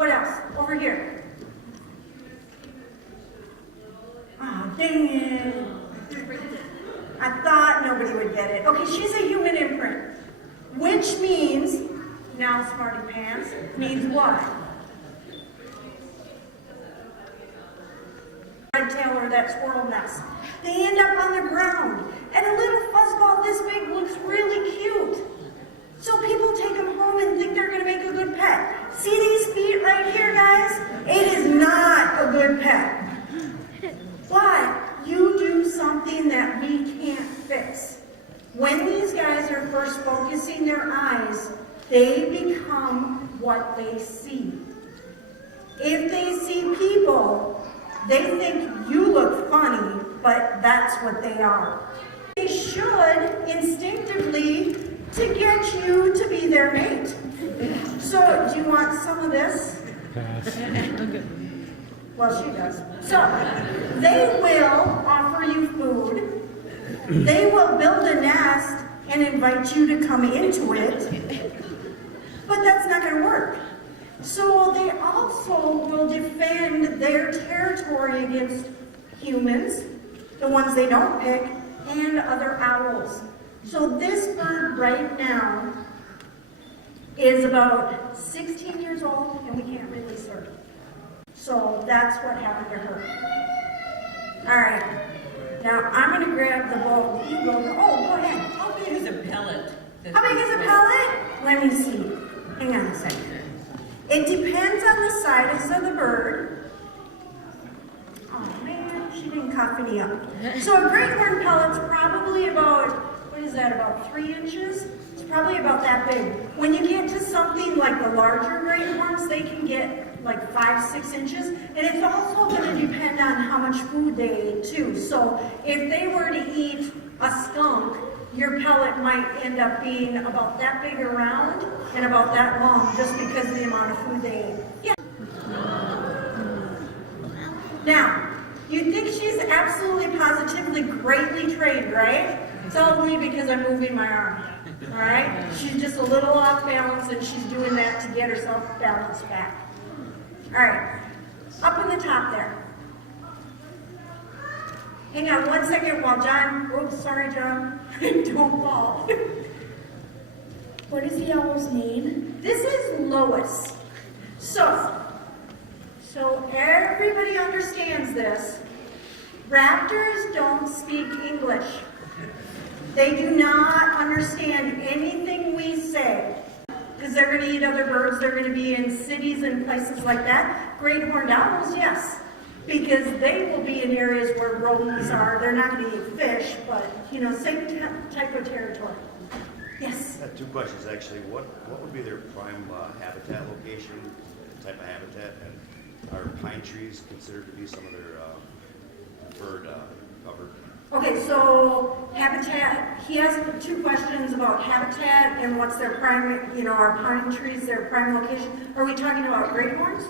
What else? Over here. Oh, dang it. I thought nobody would get it. Okay, she's a human imprint, which means, now smarty pants, means what? Red tail or that squirrel nest. They end up on the ground, and a little fuzzball this big looks really cute. So people take them home and think they're going to make a good pet. See these feet right here, guys? It is not a good pet. But you do something that we can't fix. When these guys are first focusing their eyes, they become what they see. If they see people, they think you look funny, but that's what they are. They should instinctively to get you to be their mate. So, do you want some of this? Well, she does. So, they will offer you food. They will build a nest and invite you to come into it. But that's not going to work. So they also will defend their territory against humans, the ones they don't pick, and other owls. So this bird right now is about 16 years old, and we can't release her. So that's what happened to her. All right. Now I'm going to grab the bald eagle. Oh, go ahead. How big is a pellet? How big is a pellet? Let me see. Hang on a second. It depends on the size of the bird. Oh man, she didn't cough any up. So a great horn pellet's probably about, what is that, about 3 inches? It's probably about that big. When you get to something like the larger great horns, they can get like 5-6 inches. And it's also going to depend on how much food they eat too. So if they were to eat a skunk, your pellet might end up being about that big around and about that long just because of the amount of food they eat. Yeah. Now, you think she's absolutely positively greatly trained, right? It's only because I'm moving my arm. All right? She's just a little off balance and she's doing that to get herself balanced back. All right. Up in the top there. Hang on 1 second while John, oops, sorry John, don't fall. What is the owl's name? This is Lois. So everybody understands this. Raptors don't speak English. They do not understand anything we say because they're going to eat other birds. They're going to be in cities and places like that. Great horned owls, yes. Because they will be in areas where rodents are. They're not going to eat fish, but, same type of territory. Yes? I have 2 questions, actually. What would be their prime habitat location, type of habitat, and are pine trees considered to be some of their bird cover? Okay, so habitat, he has 2 questions about habitat and what's their prime, our pine trees, their prime location. Are we talking about great horns?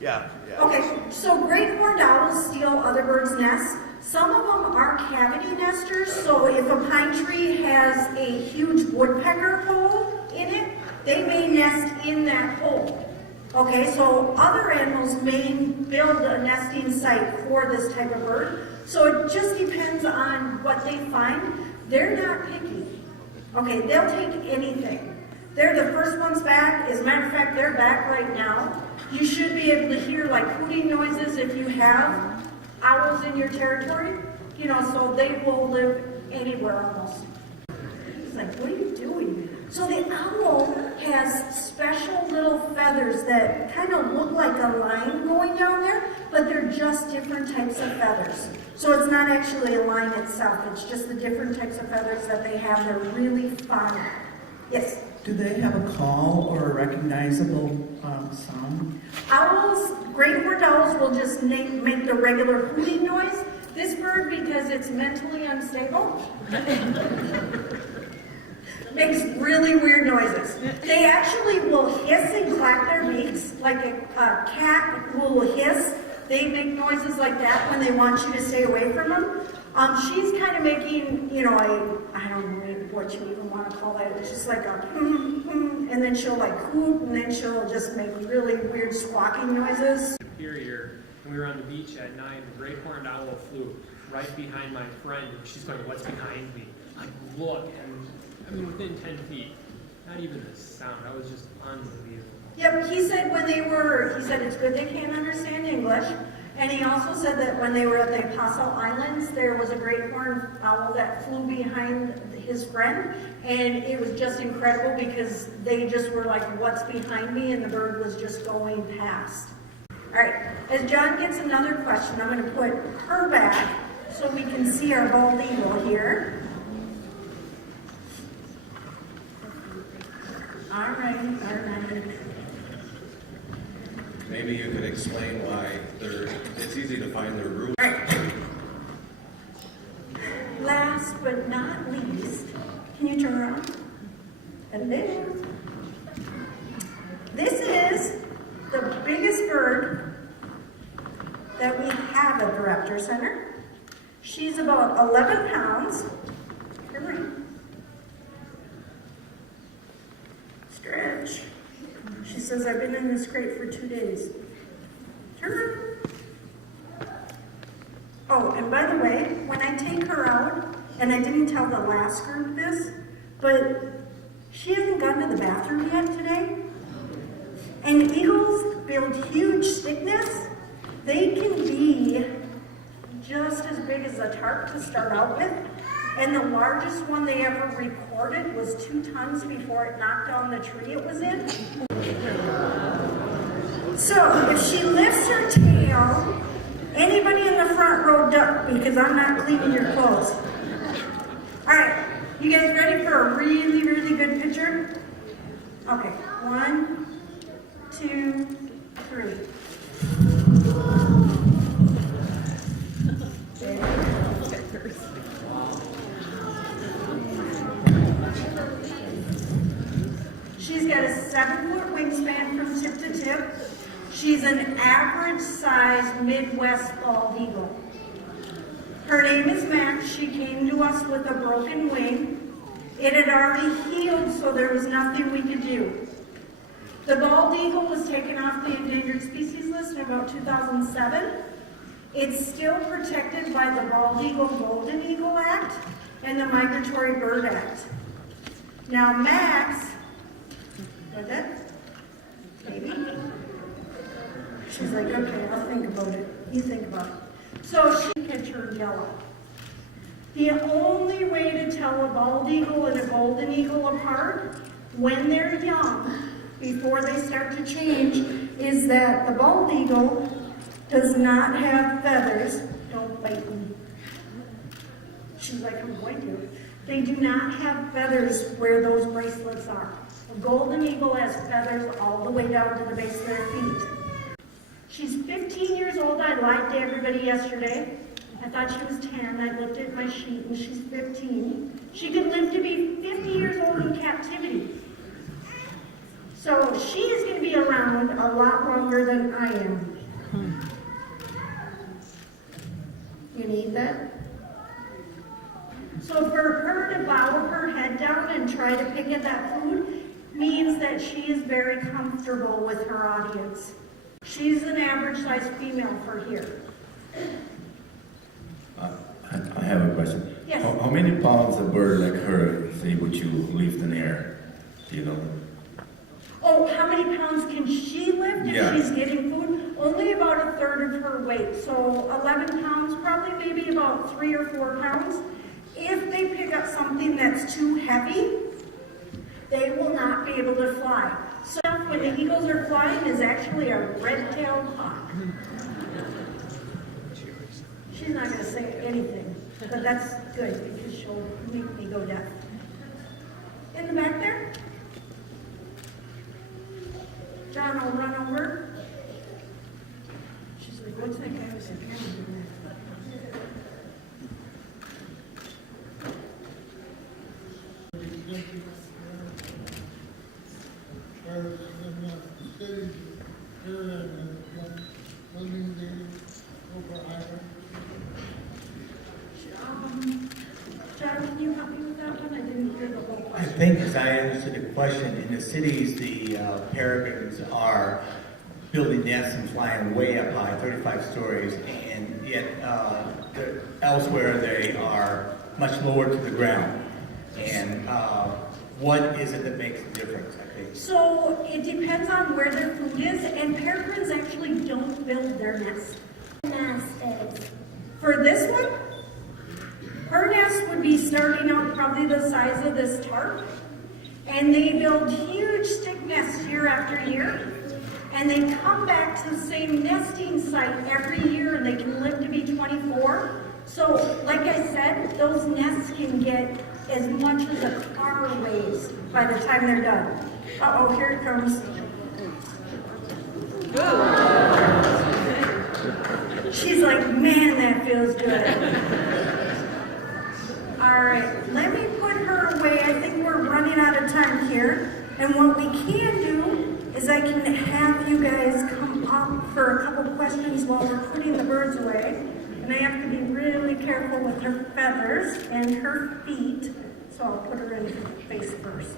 Yeah. Okay, so great horned owls steal other birds' nests. Some of them are cavity nesters, so if a pine tree has a huge woodpecker hole in it, they may nest in that hole. Okay, so other animals may build a nesting site for this type of bird. So it just depends on what they find. They're not picky. Okay, they'll take anything. They're the first ones back. As a matter of fact, they're back right now. You should be able to hear like hooting noises if you have owls in your territory. So they will live anywhere almost. He's like, what are you doing? So the owl has special little feathers that kind of look like a line going down there, but they're just different types of feathers. So it's not actually a line itself. It's just the different types of feathers that they have. They're really fun. Yes? Do they have a call or a recognizable sound? Owls, great horned owls will just make the regular hooting noise. This bird, because it's mentally unstable, makes really weird noises. They actually will hiss and clap their beaks, like a cat will hiss. They make noises like that when they want you to stay away from them. She's kind of making, I don't know what you even want to call that. It's just like a and then she'll like hoot, and then she'll just make really weird squawking noises. Superior, and we were on the beach at night, and a great horned owl flew right behind my friend, and she's going, "What's behind me?" I look, and I mean, within 10 feet, not even the sound. I was just unbelievable. Yep, he said he said it's good they can't understand English. And he also said that when they were at the Apostle Islands, there was a great horned owl that flew behind his friend. And it was just incredible because they just were like, "What's behind me?" And the bird was just going past. All right, as John gets another question, I'm going to put her back so we can see our bald eagle here. All right. Maybe you could explain why it's easy to find their root. All right. Last but not least, can you turn around? Hello. This is the biggest bird that we have at the Raptor Center. She's about 11 pounds. Come on. Stretch. She says, "I've been in this crate for 2 days." Turn around. Oh, and by the way, when I take her out, and I didn't tell the last group this, but she hasn't gone to the bathroom yet today. And eagles build huge stick nests. They can be just as big as a tarp to start out with. And the largest one they ever recorded was 2 tons before it knocked down the tree it was in. So if she lifts her tail, anybody in the front row duck because I'm not cleaning your clothes. All right, you guys ready for a really, really good picture? Okay, 1, 2, 3. She's got a 7-foot wingspan from tip to tip. She's an average size Midwest bald eagle. Her name is Max. She came to us with a broken wing. It had already healed, so there was nothing we could do. The bald eagle was taken off the endangered species list in about 2007. It's still protected by the Bald Eagle Golden Eagle Act and the Migratory Bird Act. Now Max, was it? Maybe? She's like, "Okay, I'll think about it." You think about it. So she can turn yellow. The only way to tell a bald eagle and a golden eagle apart when they're young, before they start to change, is that the bald eagle does not have feathers. Don't bite me. She's like, "I'm going to." They do not have feathers where those bracelets are. A golden eagle has feathers all the way down to the base of their feet. She's 15 years old. I lied to everybody yesterday. I thought she was 10. I looked at my sheet and she's 15. She could live to be 50 years old in captivity. So she is going to be around a lot longer than I am. You need that? So for her to bow her head down and try to pick at that food means that she is very comfortable with her audience. She's an average size female for here. I have a question. Yes. How many pounds a bird like her is able to lift in the air? Do you know? Oh, how many pounds can she lift if Yeah. she's getting food? Only about a third of her weight. So 11 pounds, probably maybe about 3 or 4 pounds. If they pick up something that's too heavy, they will not be able to fly. So when the eagles are flying is actually a red-tailed hawk. She's not going to say anything, but that's good because she'll make me go deaf. In the back there? John will run over. She's like, "What's that guy with his camera doing there?" In the cities here in living the over island. John, can you help me with that one? I didn't hear the whole I question. think as I understood the question, in the cities, the peregrines are building nests and flying way up high, 35 stories, and yet elsewhere they are much lower to the ground. And what is it that makes the difference, I think? So it depends on where their food is, and peregrines actually don't build their nest. For this one, her nest would be starting out probably the size of this tarp, and they build huge stick nests year after year, and they come back to the same nesting site every year, and they can live to be 24. So, like I said, those nests can get as much as a car weighs by the time they're done. Uh-oh, here it comes. She's like, man, that feels good. All right, let me put her away. I think we're running out of time here. And what we can do is I can have you guys come up for a couple questions while we're putting the birds away. And I have to be really careful with her feathers and her feet. So I'll put her in face first.